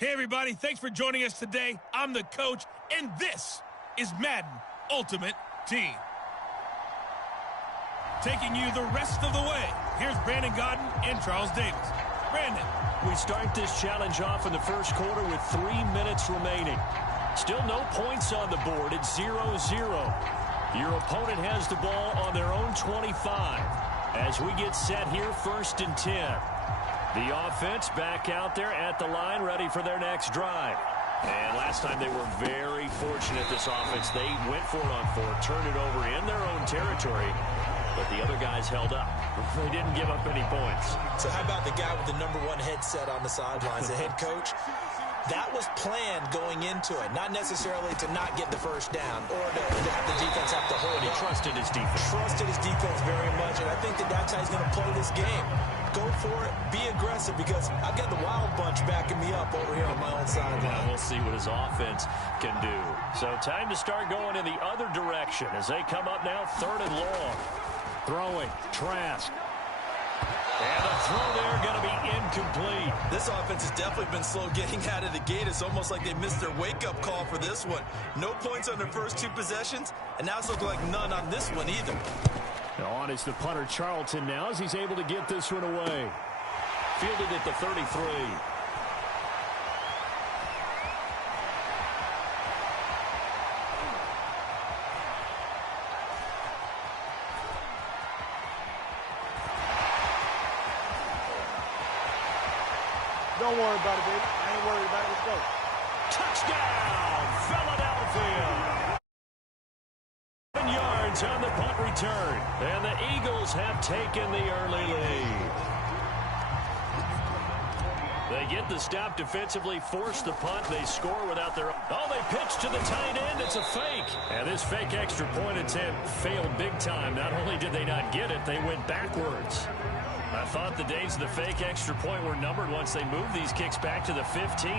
Hey everybody, thanks for joining us today. I'm the coach, and this is Madden Ultimate Team. Taking you the rest of the way, here's Brandon Gaudin and Charles Davis. Brandon. We start this challenge off in the first quarter with 3 minutes remaining. Still no points on the board. It's 0-0. Your opponent has the ball on their own 25. As we get set here, 1st and 10. The offense back out there at the line, ready for their next drive. And last time they were very fortunate, this offense. They went for it on 4, turned it over in their own territory, but the other guys held up. They didn't give up any points. So how about the guy with the #1 headset on the sidelines, the head coach? That was planned going into it, not necessarily to not get the first down or to have the defense have to hold it. He trusted his defense. Trusted his defense very much, and I think that's how he's going to play this game. Go for it, be aggressive, because I've got the Wild Bunch backing me up over here on my own sideline. Yeah, we'll see what his offense can do. So time to start going in the other direction as they come up now, 3rd and long. Throwing, Trask. And the throw there going to be incomplete. This offense has definitely been slow getting out of the gate. It's almost like they missed their wake-up call for this one. No points on their first 2 possessions, and now it's looking like none on this one either. On is the punter, Charlton, now, as he's able to get this one away. Fielded at the 33. Don't worry about it, baby. I ain't worried about it. Let's go. Touchdown, Philadelphia. 7 yards on the punt return. And the Eagles have taken the early lead. They get the stop defensively, force the punt. They score without their... Oh, they pitch to the tight end. It's a fake. And this fake extra point attempt failed big time. Not only did they not get it, they went backwards. I thought the days of the fake extra point were numbered once they moved these kicks back to the 15.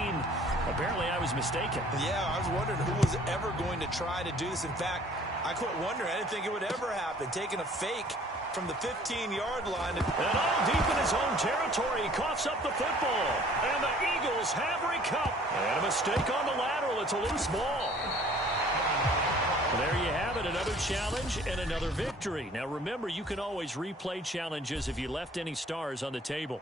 Apparently, I was mistaken. Yeah, I was wondering who was ever going to try to do this. In fact, I quit wondering. I didn't think it would ever happen. Taking a fake from the 15-yard line. And all deep in his own territory, he coughs up the football. And the Eagles have recovered. And a mistake on the lateral. It's a loose ball. There you have it, another challenge and another victory. Now remember, you can always replay challenges if you left any stars on the table.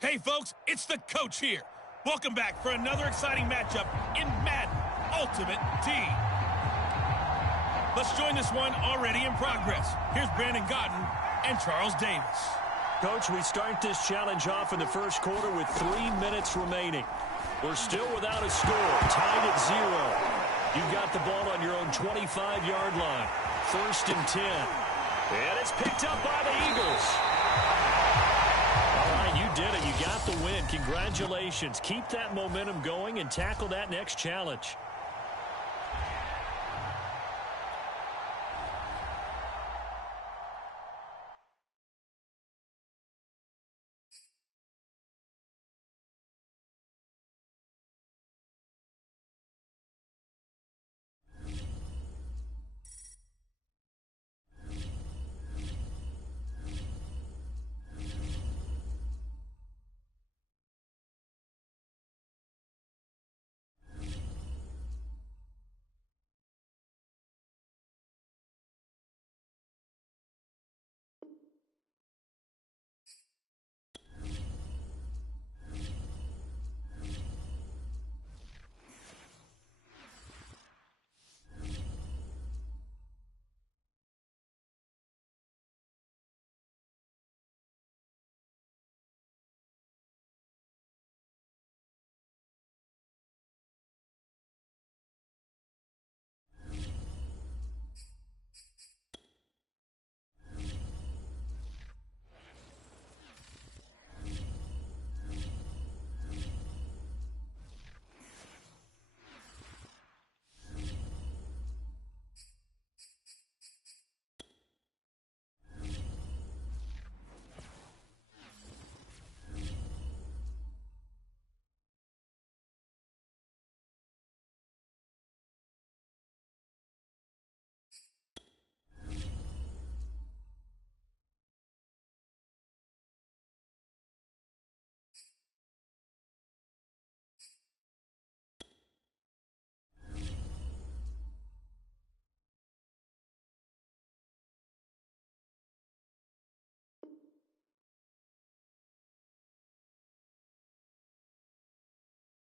Hey folks, it's the coach here. Welcome back for another exciting matchup in Madden Ultimate Team. Let's join this one already in progress. Here's Brandon Gaudin and Charles Davis. Coach, we start this challenge off in the first quarter with 3 minutes remaining. We're still without a score, tied at 0. You've got the ball on your own 25-yard line. 1st and 10. And it's picked up by the Eagles. All right, you did it. You got the win. Congratulations. Keep that momentum going and tackle that next challenge.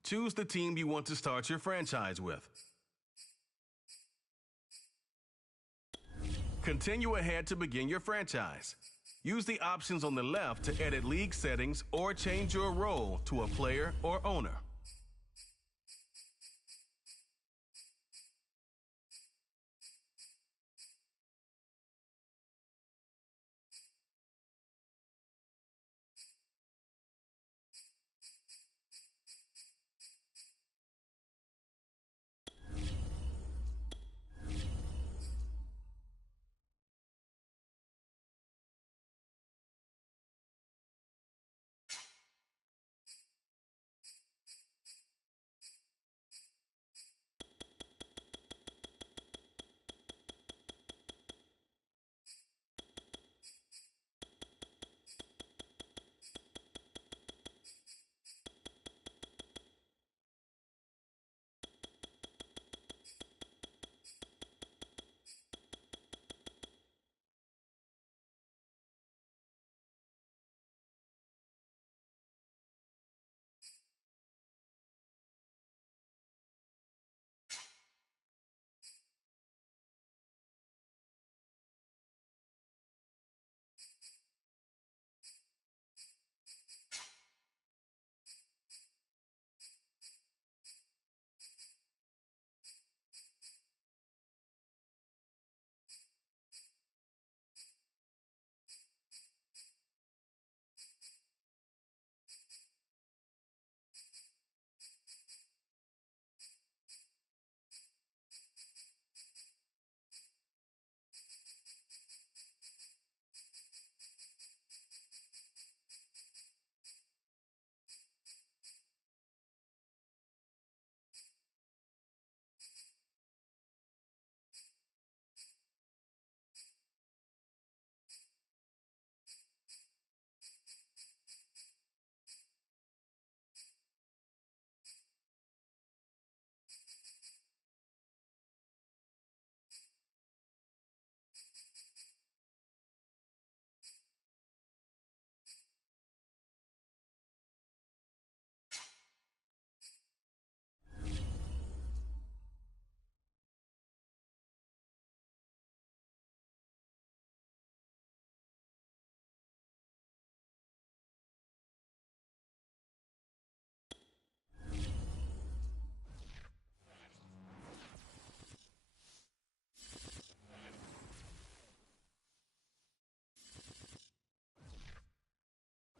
Choose the team you want to start your franchise with. Continue ahead to begin your franchise. Use the options on the left to edit league settings or change your role to a player or owner.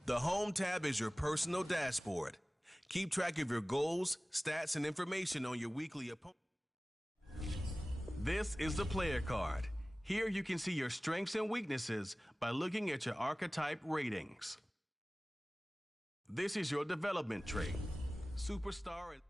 The Home tab is your personal dashboard. Keep track of your goals, stats, and information on your weekly opponent. This is the player card. Here you can see your strengths and weaknesses by looking at your archetype ratings. This is your development trait, superstar, and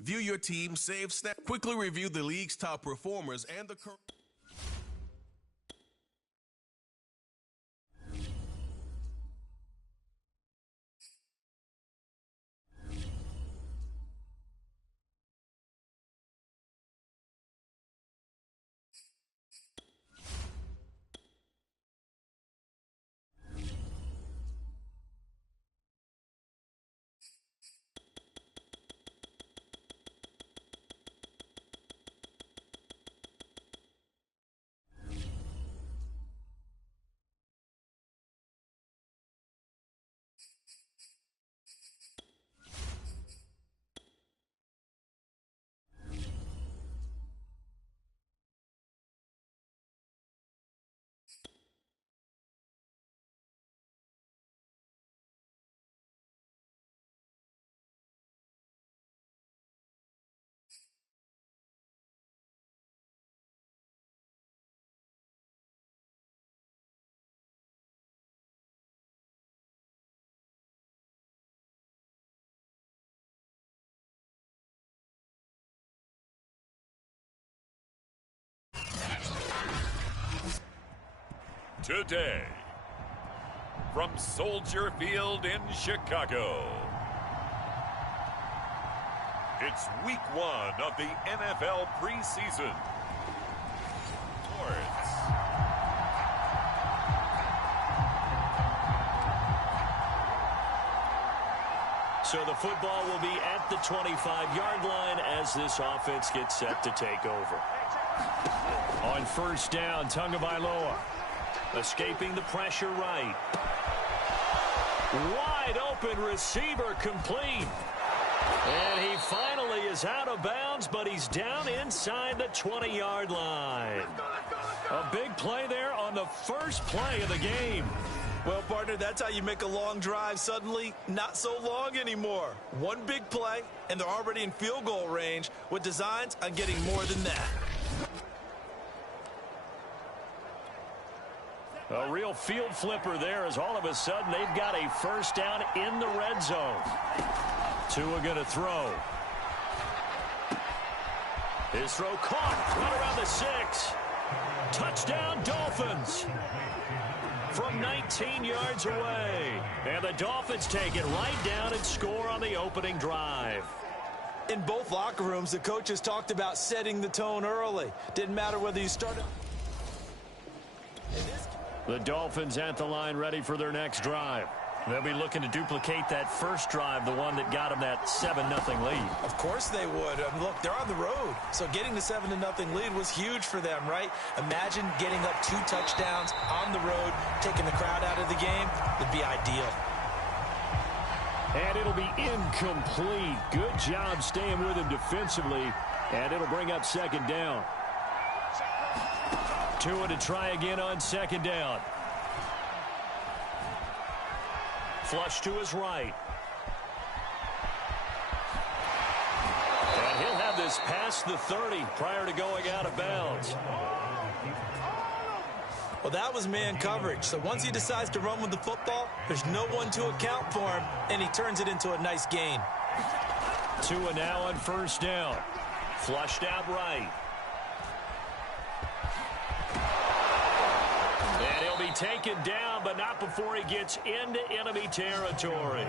View your team save snap. Quickly review the league's top performers and the current. Today, from Soldier Field in Chicago, it's week 1 of the NFL preseason. So the football will be at the 25-yard line as this offense gets set to take over. On first down, Tagovailoa escaping the pressure right. Wide open receiver complete. And he finally is out of bounds, but he's down inside the 20-yard line. A big play there on the first play of the game. Well, partner, that's how you make a long drive suddenly not so long anymore. One big play, and they're already in field goal range with designs on getting more than that. A real field flipper there as all of a sudden they've got a first down in the red zone. Tua going to throw. His throw caught right around the 6. Touchdown Dolphins from 19 yards away. And the Dolphins take it right down and score on the opening drive. In both locker rooms, the coaches talked about setting the tone early. Didn't matter whether you started. The Dolphins at the line ready for their next drive. They'll be looking to duplicate that first drive, the one that got them that 7-0 lead. Of course they would. Look, they're on the road. So getting the 7-0 lead was huge for them, right? Imagine getting up 2 touchdowns on the road, taking the crowd out of the game. It'd be ideal. And it'll be incomplete. Good job staying with him defensively. And it'll bring up second down. Tua to try again on second down. Flush to his right. And he'll have this past the 30 prior to going out of bounds. Well, that was man coverage. So once he decides to run with the football, there's no one to account for him, and he turns it into a nice gain. Tua now on first down. Flushed out right. And he'll be taken down, but not before he gets into enemy territory.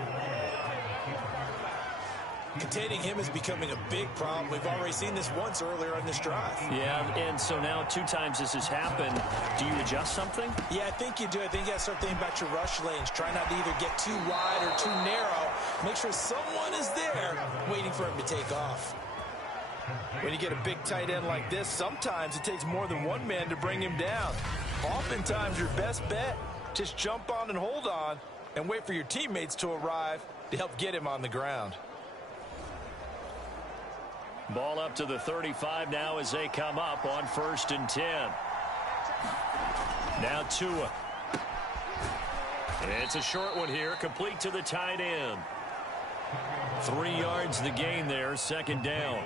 Containing him is becoming a big problem. We've already seen this once earlier on this drive. Yeah, and so now 2 times this has happened. Do you adjust something? Yeah, I think you do. I think you got to start thinking about your rush lanes. Try not to either get too wide or too narrow. Make sure someone is there waiting for him to take off. When you get a big tight end like this, sometimes it takes more than one man to bring him down. Oftentimes, your best bet, just jump on and hold on and wait for your teammates to arrive to help get him on the ground. Ball up to the 35 now as they come up on first and 10. Now Tua. It's a short one here, complete to the tight end. 3 yards the gain there, second down.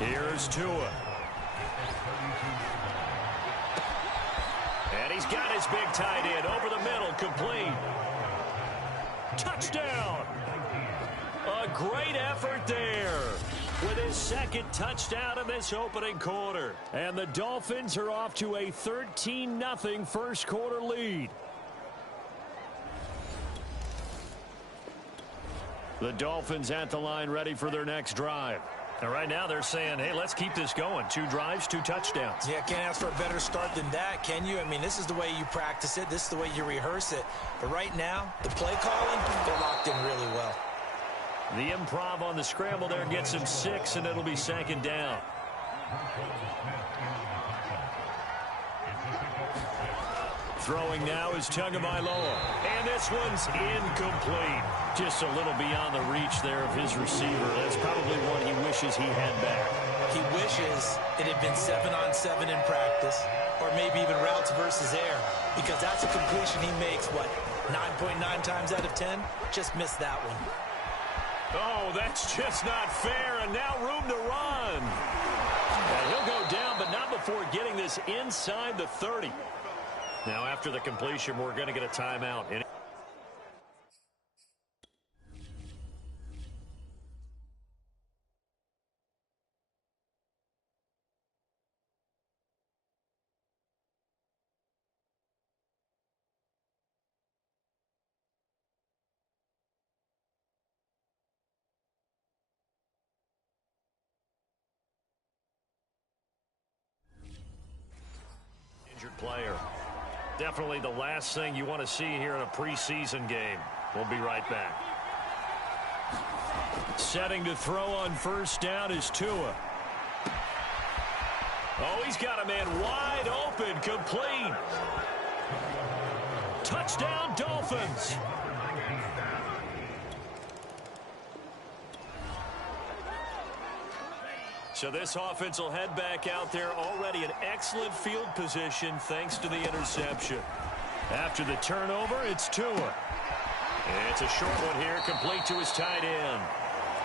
Here's Tua. And he's got his big tight end over the middle, complete. Touchdown! A great effort there with his second touchdown in this opening quarter. And the Dolphins are off to a 13-0 first quarter lead. The Dolphins at the line ready for their next drive. And right now they're saying, hey, let's keep this going. 2 drives, 2 touchdowns. Yeah, can't ask for a better start than that, can you? I mean, this is the way you practice it. This is the way you rehearse it. But right now, the play calling, they're locked in really well. The improv on the scramble there gets him 6, and it'll be second down. Throwing now is Tagovailoa. And this one's incomplete. Just a little beyond the reach there of his receiver. That's probably one he wishes he had back. He wishes it had been 7-on-7 in practice, or maybe even routes versus air, because that's a completion he makes, what, 9.9 times out of 10? Just missed that one. Oh, that's just not fair, and now room to run. And he'll go down, but not before getting this inside the 30. Now, after the completion, we're going to get a timeout. Injured player. Definitely the last thing you want to see here in a preseason game. We'll be right back. Setting to throw on first down is Tua. Oh, he's got a man wide open, complete. Touchdown, Dolphins. So this offense will head back out there, already in excellent field position thanks to the interception. After the turnover, it's Tua. It's a short one here, complete to his tight end.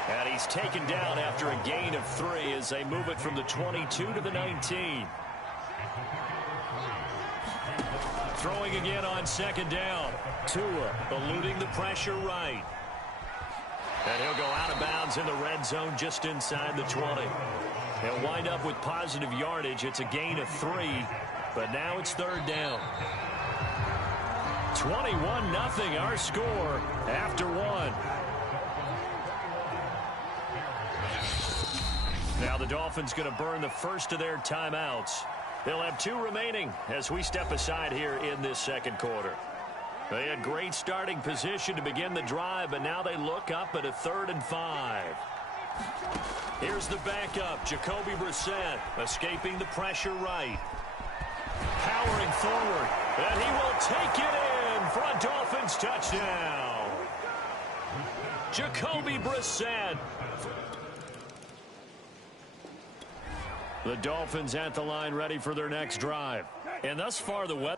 And he's taken down after a gain of 3 as they move it from the 22 to the 19. Throwing again on second down. Tua eluding the pressure right. And he'll go out of bounds in the red zone just inside the 20. He'll wind up with positive yardage. It's a gain of 3, but now it's third down. 21-0 our score after 1. Now the Dolphins going to burn the first of their timeouts. They'll have 2 remaining as we step aside here in this second quarter. They had great starting position to begin the drive, but now they look up at a 3rd and 5. Here's the backup, Jacoby Brissett, escaping the pressure right. Powering forward, and he will take it in for a Dolphins touchdown. Jacoby Brissett. The Dolphins at the line ready for their next drive. And thus far, the weather.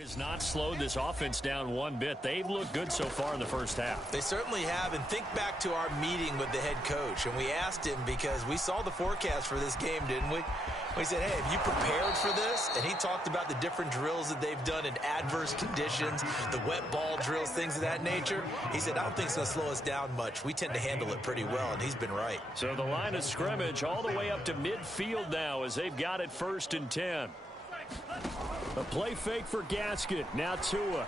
Has not slowed this offense down one bit. They've looked good so far in the first half. They certainly have, and think back to our meeting with the head coach, and we asked him because we saw the forecast for this game, didn't we? We said, hey, have you prepared for this? And he talked about the different drills that they've done in adverse conditions, the wet ball drills, things of that nature. He said, I don't think it's going to slow us down much. We tend to handle it pretty well, and he's been right. So the line of scrimmage all the way up to midfield now as they've got it 1st and 10. A play fake for Gaskin. Now Tua.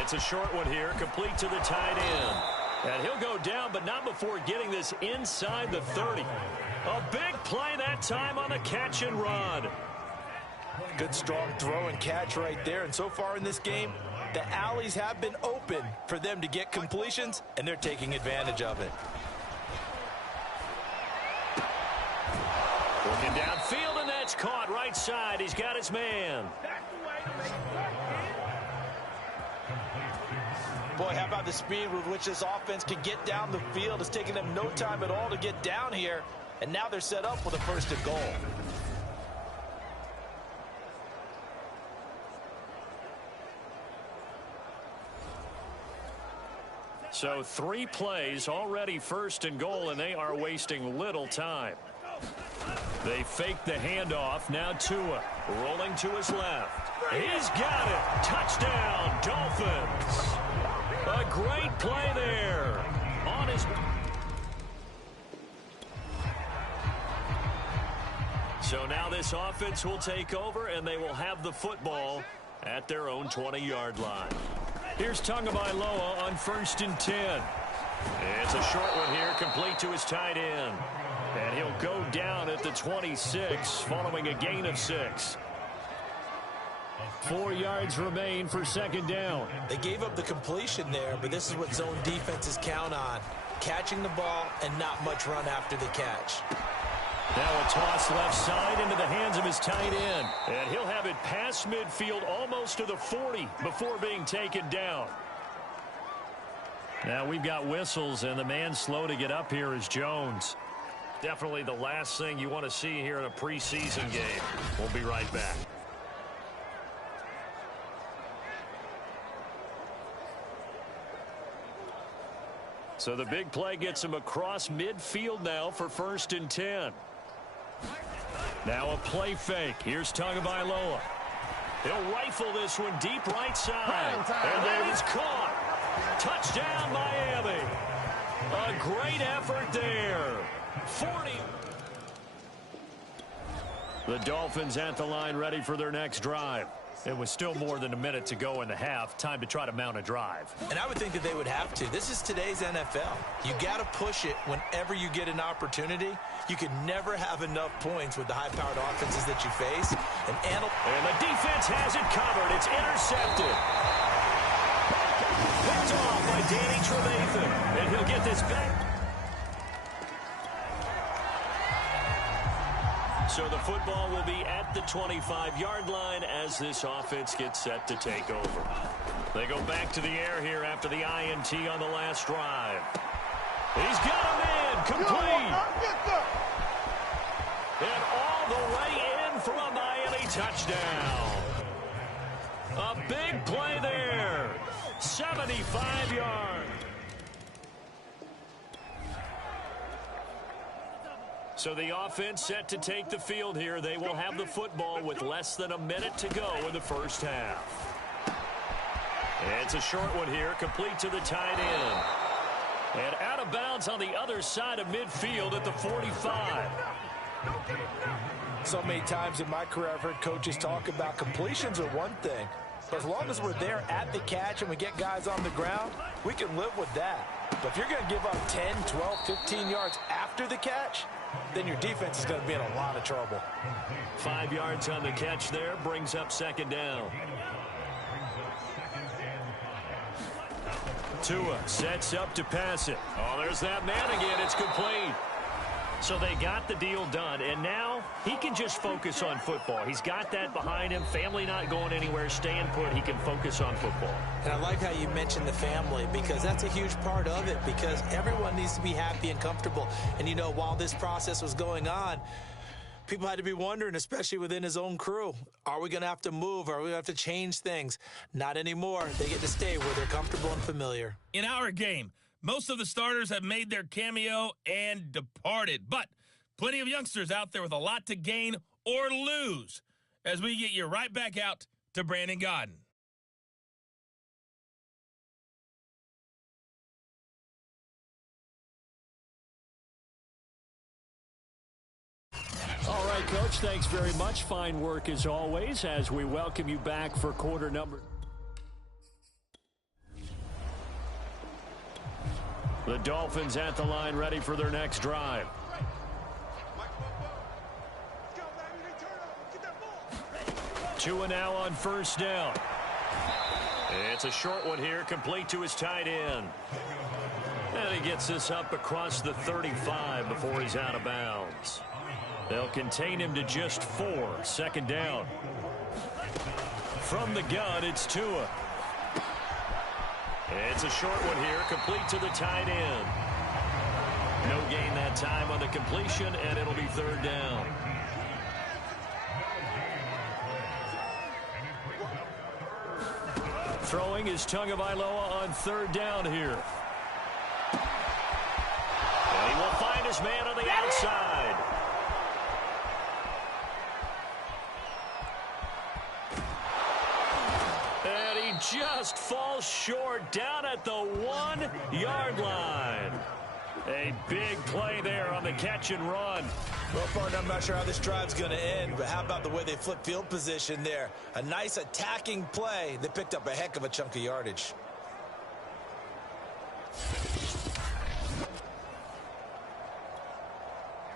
It's a short one here, complete to the tight end. And he'll go down, but not before getting this inside the 30. A big play that time on the catch and run. Good strong throw and catch right there. And so far in this game, the alleys have been open for them to get completions, and they're taking advantage of it. Looking downfield, and that's caught right side. He's got his man. Boy, how about the speed with which this offense can get down the field? It's taking them no time at all to get down here. And now they're set up with a 1st and goal. So 3 plays, already 1st and goal, and they are wasting little time. They fake the handoff. Now Tua rolling to his left. He's got it. Touchdown, Dolphins. A great play there. On his... So now this offense will take over, and they will have the football at their own 20-yard line. Here's Tagovailoa on 1st and 10. It's a short one here, complete to his tight end. And he'll go down at the 26 following a gain of 6. 4 yards remain for 2nd down. They gave up the completion there, but this is what zone defenses count on. Catching the ball and not much run after the catch. Now a toss left side into the hands of his tight end. And he'll have it past midfield almost to the 40 before being taken down. Now we've got whistles, and the man slow to get up here is Jones. Definitely the last thing you want to see here in a preseason game. We'll be right back. So the big play gets him across midfield now for 1st and 10. Now a play fake. Here's Tagovailoa. He'll rifle this one deep right side. And then it's caught. Touchdown, Miami. A great effort there. 40. The Dolphins at the line ready for their next drive. It was still more than a minute to go in the half. Time to try to mount a drive. And I would think that they would have to. This is today's NFL. You got to push it whenever you get an opportunity. You can never have enough points with the high-powered offenses that you face. And the defense has it covered. It's intercepted. Picked off by Danny Trevathan. And he'll get this back. So the football will be at the 25-yard line as this offense gets set to take over. They go back to the air here after the INT on the last drive. He's got him in, complete. And all the way in for a Miami touchdown. A big play there. 75 yards. So the offense set to take the field here. They will have the football with less than a minute to go in the first half. It's a short one here, complete to the tight end. And out of bounds on the other side of midfield at the 45. So many times in my career I've heard coaches talk about completions are one thing. But as long as we're there at the catch and we get guys on the ground, we can live with that. But if you're going to give up 10, 12, 15 yards after the catch, then your defense is going to be in a lot of trouble. 5 yards on the catch there brings up 2nd down. Tua sets up to pass it. Oh, there's that man again. It's complete. So they got the deal done, and now he can just focus on football. He's got that behind him. Family not going anywhere, staying put. He can focus on football. And I like how you mentioned the family, because that's a huge part of it, because everyone needs to be happy and comfortable. And, you know, while this process was going on, people had to be wondering, especially within his own crew, are we going to have to move? Are we going to have to change things? Not anymore. They get to stay where they're comfortable and familiar. In our game, most of the starters have made their cameo and departed, but plenty of youngsters out there with a lot to gain or lose as we get you right back out to Brandon Gaudin. All right, Coach, thanks very much. Fine work as always as we welcome you back for quarter number. The Dolphins at the line ready for their next drive. Tua now on 1st down. It's a short one here, complete to his tight end. And he gets this up across the 35 before he's out of bounds. They'll contain him to just 4. 2nd down. From the gun, it's Tua. It's a short one here, complete to the tight end. No gain that time on the completion, and it'll be third down. Throwing is Tagovailoa on third down here. And he will find his man on the outside. And he just falls short down at the 1-yard line. A big play there on the catch and run. Well, partner, I'm not sure how this drive's going to end, but how about the way they flip field position there? A nice attacking play that picked up a heck of a chunk of yardage.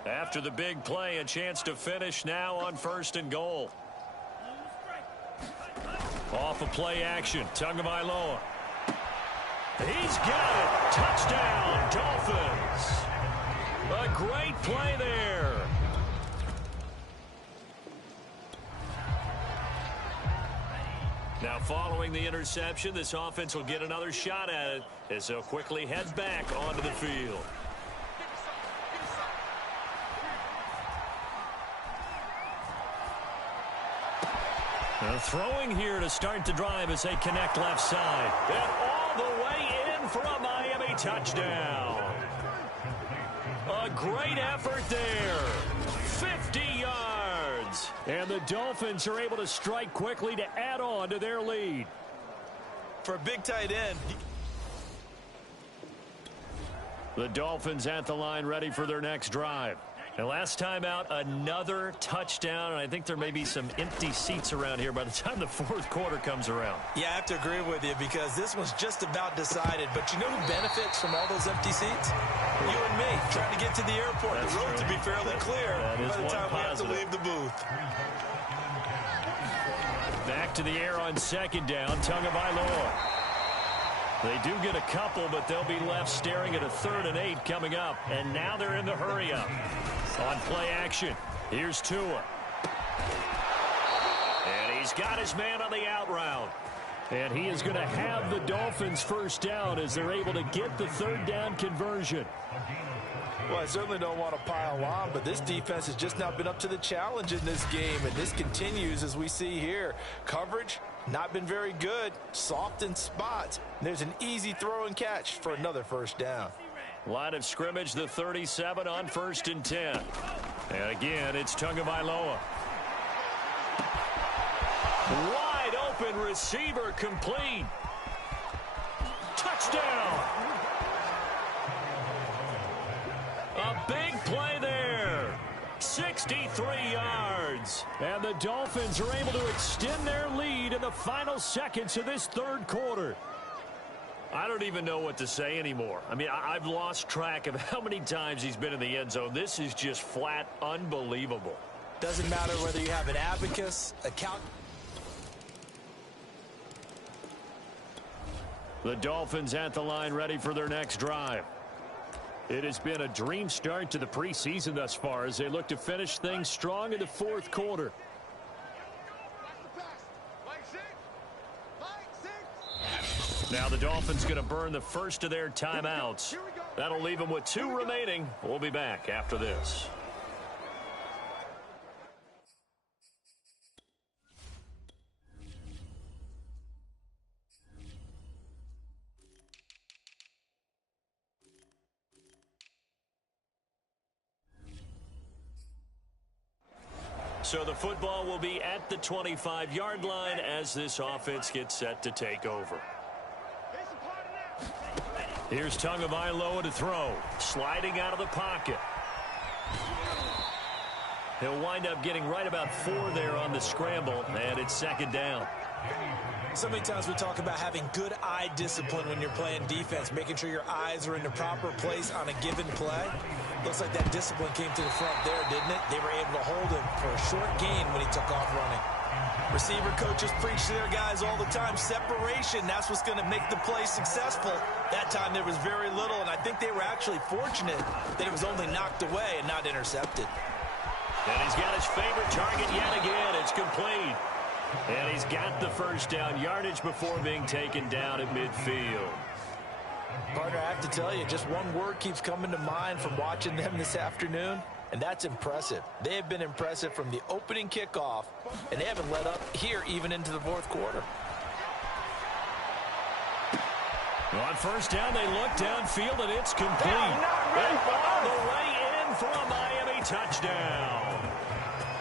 After the big play, a chance to finish now on 1st and goal. Off of play action, Tagovailoa. He's got it. Touchdown, Dolphins. A great play there. Now, following the interception, this offense will get another shot at it as they'll quickly head back onto the field. Throwing here to start the drive as they connect left side. And all the way in for a Miami touchdown. A great effort there. 50 yards. And the Dolphins are able to strike quickly to add on to their lead. For a big tight end. The Dolphins at the line ready for their next drive. And last time out, another touchdown, and I think there may be some empty seats around here by the time the 4th quarter comes around. Yeah, I have to agree with you because this one's just about decided. But you know who benefits from all those empty seats? You and me, trying to get to the airport. The road to be fairly clear by the time we have to leave the booth. Back to the air on 2nd down, Tagovailoa. They do get a couple, but they'll be left staring at a 3rd and 8 coming up. And now they're in the hurry-up. On play action, here's Tua. And he's got his man on the out route. And he is going to have the Dolphins first down as they're able to get the 3rd down conversion. Well, I certainly don't want to pile on, but this defense has just not been up to the challenge in this game. And this continues as we see here. Coverage, not been very good. Soft in spots. And there's an easy throw and catch for another first down. Line of scrimmage, the 37 on 1st and 10. And again, it's Tagovailoa. Wide open receiver complete. Touchdown. A big play there. 63 yards. And the Dolphins are able to extend their lead in the final seconds of this 3rd quarter. I don't even know what to say anymore. I mean, I've lost track of how many times he's been in the end zone. This is just flat unbelievable. Doesn't matter whether you have an abacus, a count. The Dolphins at the line ready for their next drive. It has been a dream start to the preseason thus far as they look to finish things strong in the 4th quarter. Now the Dolphins going to burn the first of their timeouts. That'll leave them with 2 remaining. We'll be back after this. So the football will be at the 25-yard line as this offense gets set to take over. Here's Tagovailoa to throw. Sliding out of the pocket. He'll wind up getting right about 4 there on the scramble, and it's 2nd down. So many times we talk about having good eye discipline when you're playing defense, making sure your eyes are in the proper place on a given play. Looks like that discipline came to the front there, didn't it? They were able to hold him for a short gain when he took off running. Receiver coaches preach to their guys all the time. Separation, that's what's going to make the play successful. That time there was very little, and I think they were actually fortunate that it was only knocked away and not intercepted. And he's got his favorite target yet again. It's complete. And he's got the first down yardage before being taken down at midfield. Partner, I have to tell you, just one word keeps coming to mind from watching them this afternoon, and that's impressive. They have been impressive from the opening kickoff, and they haven't let up here even into the fourth quarter. On first down, they look downfield, and it's complete. And all the way in for a Miami touchdown.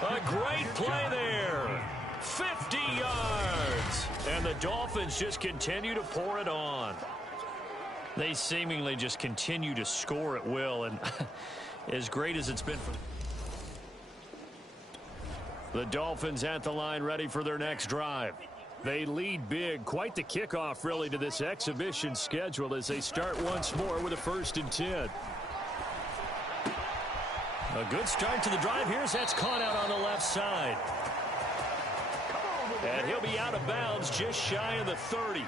A great play there. 50 yards. And the Dolphins just continue to pour it on. They seemingly just continue to score at will, and as great as it's been for the Dolphins at the line, ready for their next drive. They lead big. Quite the kickoff, really, to this exhibition schedule as they start once more with a 1st and 10. A good start to the drive here as that's caught out on the left side. And he'll be out of bounds just shy of the 30.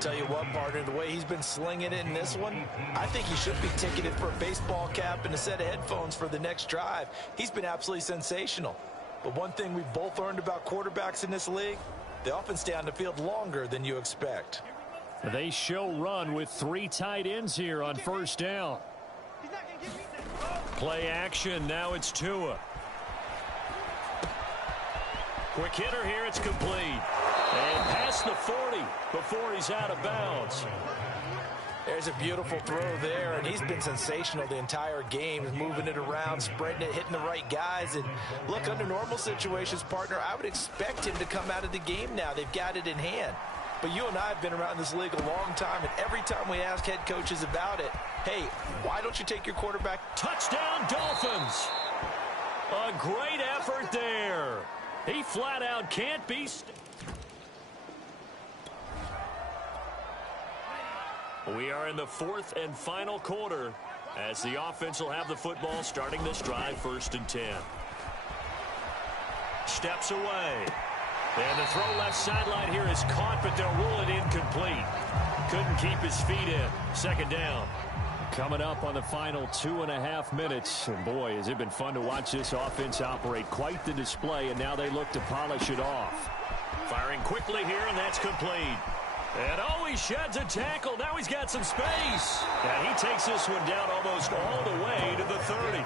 Tell you what, partner, the way he's been slinging it in this one, I think he should be ticketed for a baseball cap and a set of headphones for the next drive. He's been absolutely sensational. But one thing we've both learned about quarterbacks in this league, they often stay on the field longer than you expect. They show run with 3 tight ends here on first down. Play action. Now it's Tua. Quick hitter here. It's complete. And past the 40 before he's out of bounds. There's a beautiful throw there, and he's been sensational the entire game. He's moving it around, spreading it, hitting the right guys. And look, under normal situations, partner, I would expect him to come out of the game now. They've got it in hand. But you and I have been around this league a long time, and every time we ask head coaches about it, hey, why don't you take your quarterback? Touchdown, Dolphins! A great effort there. He flat out can't be... We are in the 4th and final quarter as the offense will have the football starting this drive 1st and 10. Steps away. And the throw left sideline here is caught, but they'll rule it incomplete. Couldn't keep his feet in. 2nd down. Coming up on the final 2.5 minutes. And boy, has it been fun to watch this offense operate. Quite the display, and now they look to polish it off. Firing quickly here, and that's complete. And oh, he sheds a tackle. Now he's got some space. And he takes this one down almost all the way to the 30.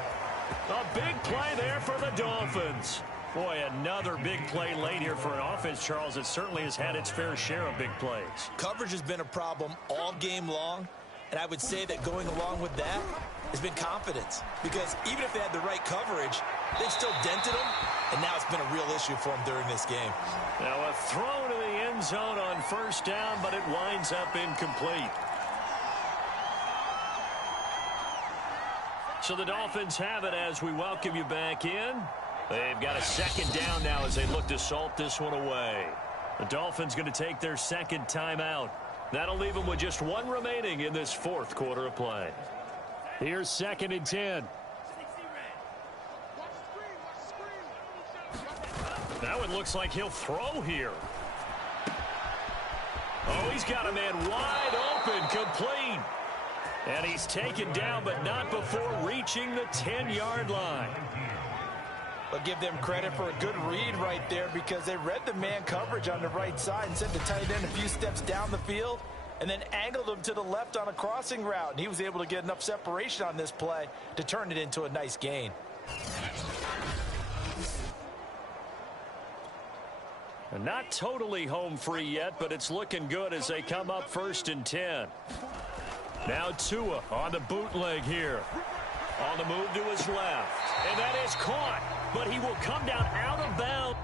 A big play there for the Dolphins. Boy, another big play late here for an offense, Charles. It certainly has had its fair share of big plays. Coverage has been a problem all game long. And I would say that going along with that has been confidence. Because even if they had the right coverage, they've still dented them. And now it's been a real issue for them during this game. Now a throw to the end zone on first down, but it winds up incomplete. So the Dolphins have it as we welcome you back in. They've got a 2nd down now as they look to salt this one away. The Dolphins going to take their 2nd timeout. That'll leave them with just 1 remaining in this 4th quarter of play. Here's 2nd and 10. Now it looks like he'll throw here. Oh, he's got a man wide open, complete. And he's taken down, but not before reaching the 10-yard line. But give them credit for a good read right there because they read the man coverage on the right side and sent the tight end a few steps down the field and then angled him to the left on a crossing route. And he was able to get enough separation on this play to turn it into a nice gain. Not totally home free yet, but it's looking good as they come up 1st and 10. Now Tua on the bootleg here. On the move to his left. And that is caught, but he will come down out of bounds.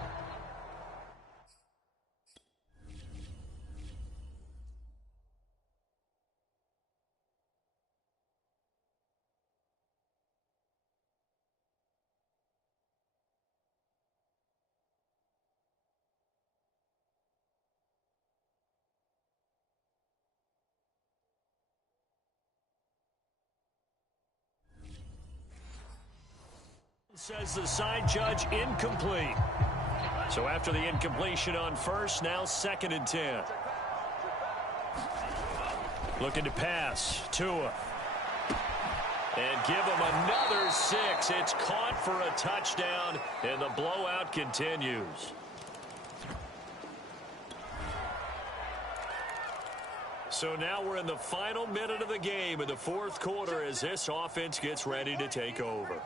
Says the side judge incomplete. So after the incompletion on first, now 2nd and 10. Looking to pass. Tua. And give him another 6. It's caught for a touchdown, and the blowout continues. So now we're in the final minute of the game in the fourth quarter as this offense gets ready to take over.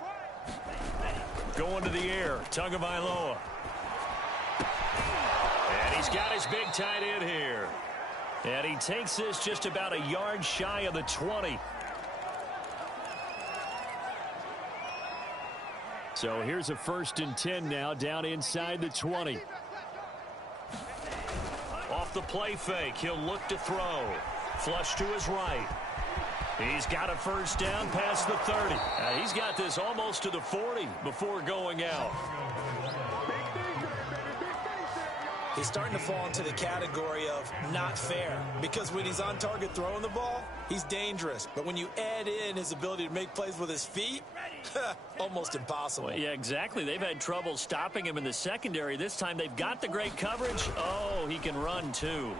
Going to the air, Tagovailoa. And he's got his big tight end here. And he takes this just about a yard shy of the 20. So here's a 1st and 10 now down inside the 20. Off the play fake, he'll look to throw. Flush to his right. He's got a 1st down past the 30. He's got this almost to the 40 before going out. He's starting to fall into the category of not fair, because when he's on target throwing the ball, he's dangerous. But when you add in his ability to make plays with his feet, almost impossible. Well, yeah, exactly. They've had trouble stopping him in the secondary. This time they've got the great coverage. Oh, he can run too.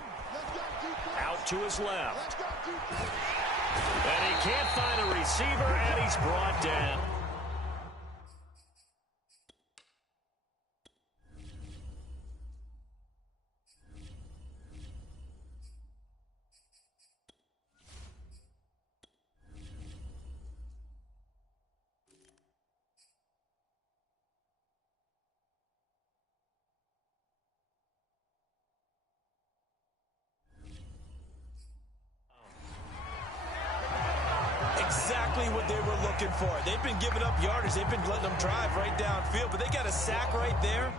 Out to his left. And he can't find a receiver, and he's brought down. Exactly what they were looking for. They've been giving up yardage. They've been letting them drive right downfield, but they got a sack right there.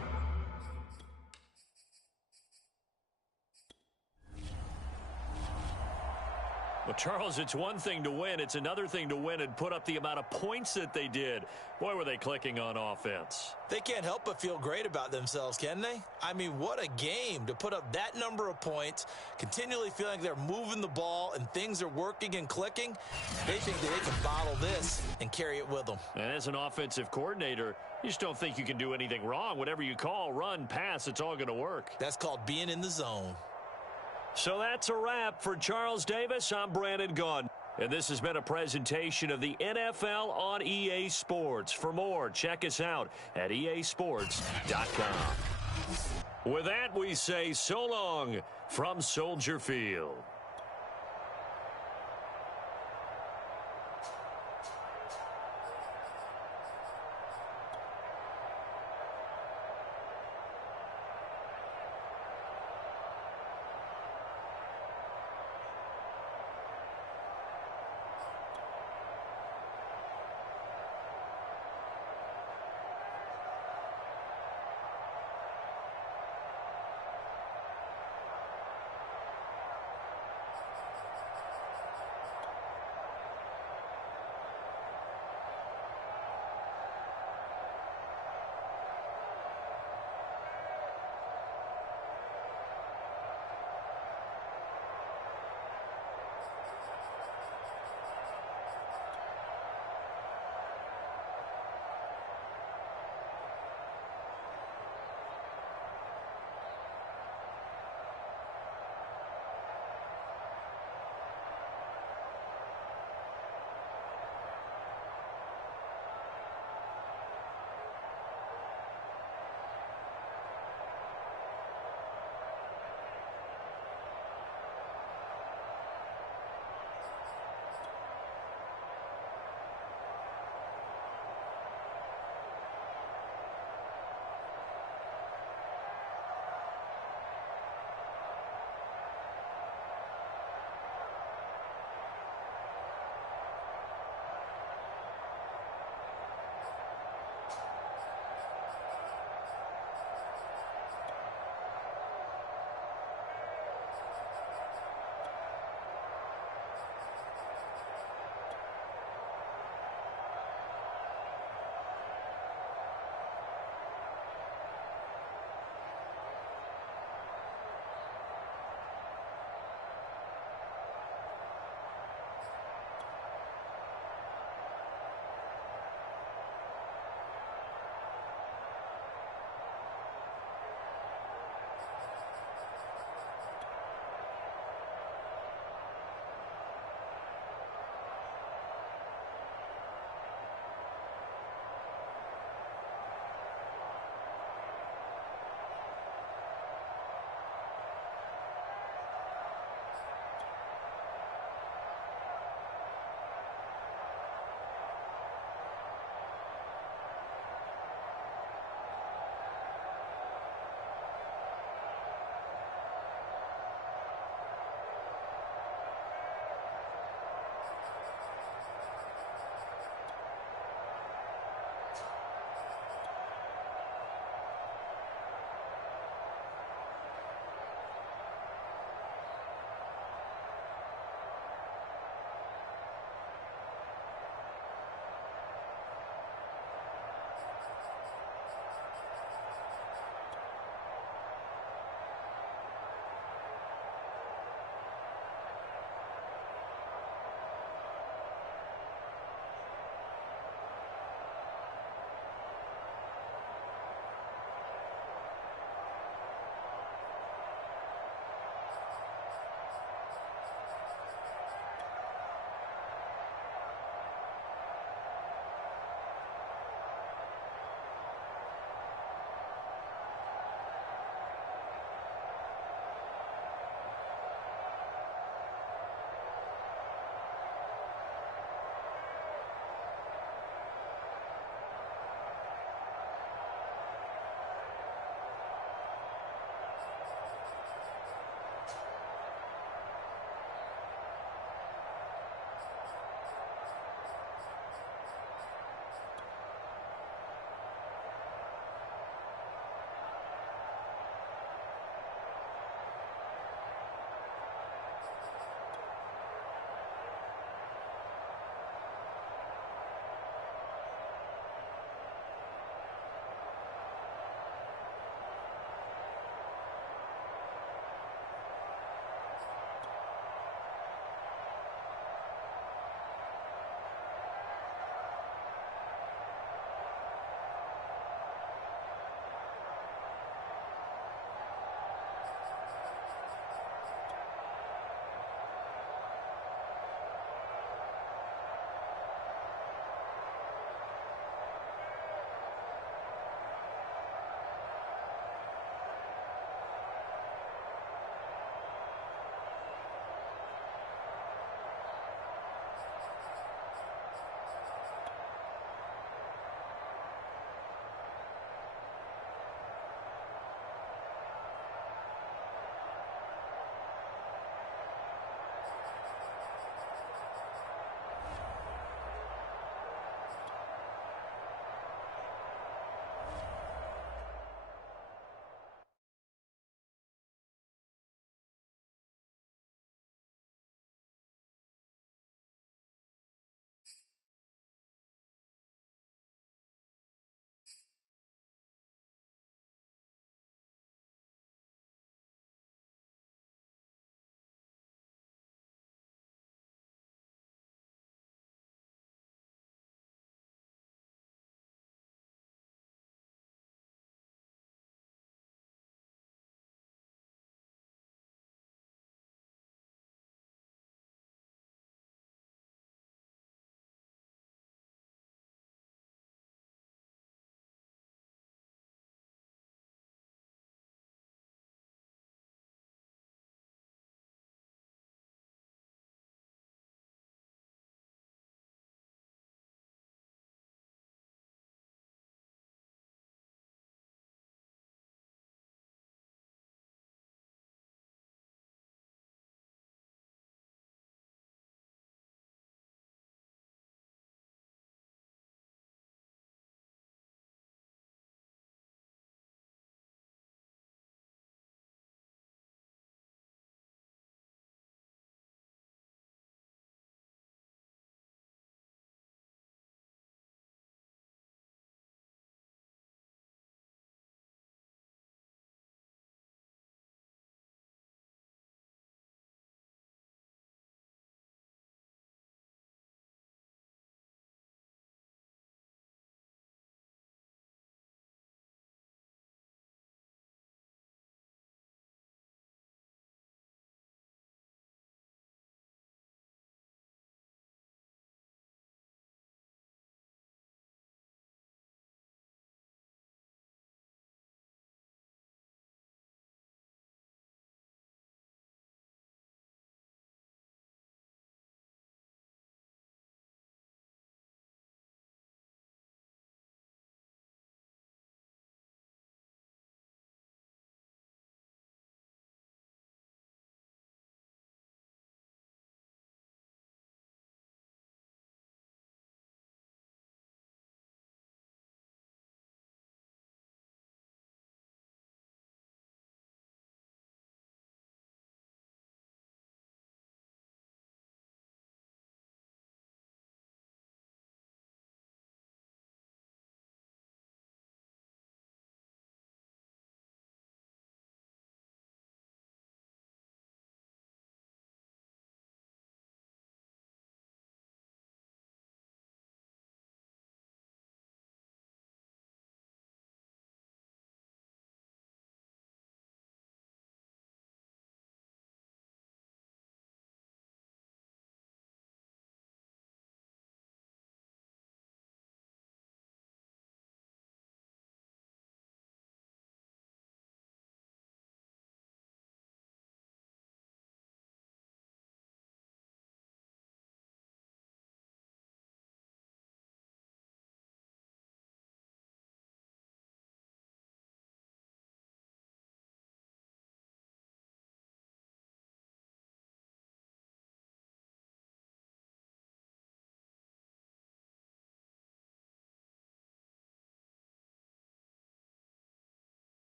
Well, Charles, it's one thing to win. It's another thing to win and put up the amount of points that they did. Boy, were they clicking on offense. They can't help but feel great about themselves, can they? I mean, what a game to put up that number of points, continually feeling like they're moving the ball and things are working and clicking. They think that they can bottle this and carry it with them. And as an offensive coordinator, you just don't think you can do anything wrong. Whatever you call, run, pass, it's all going to work. That's called being in the zone. So that's a wrap for Charles Davis. I'm Brandon Gaudin. And this has been a presentation of the NFL on EA Sports. For more, check us out at easports.com. With that, we say so long from Soldier Field.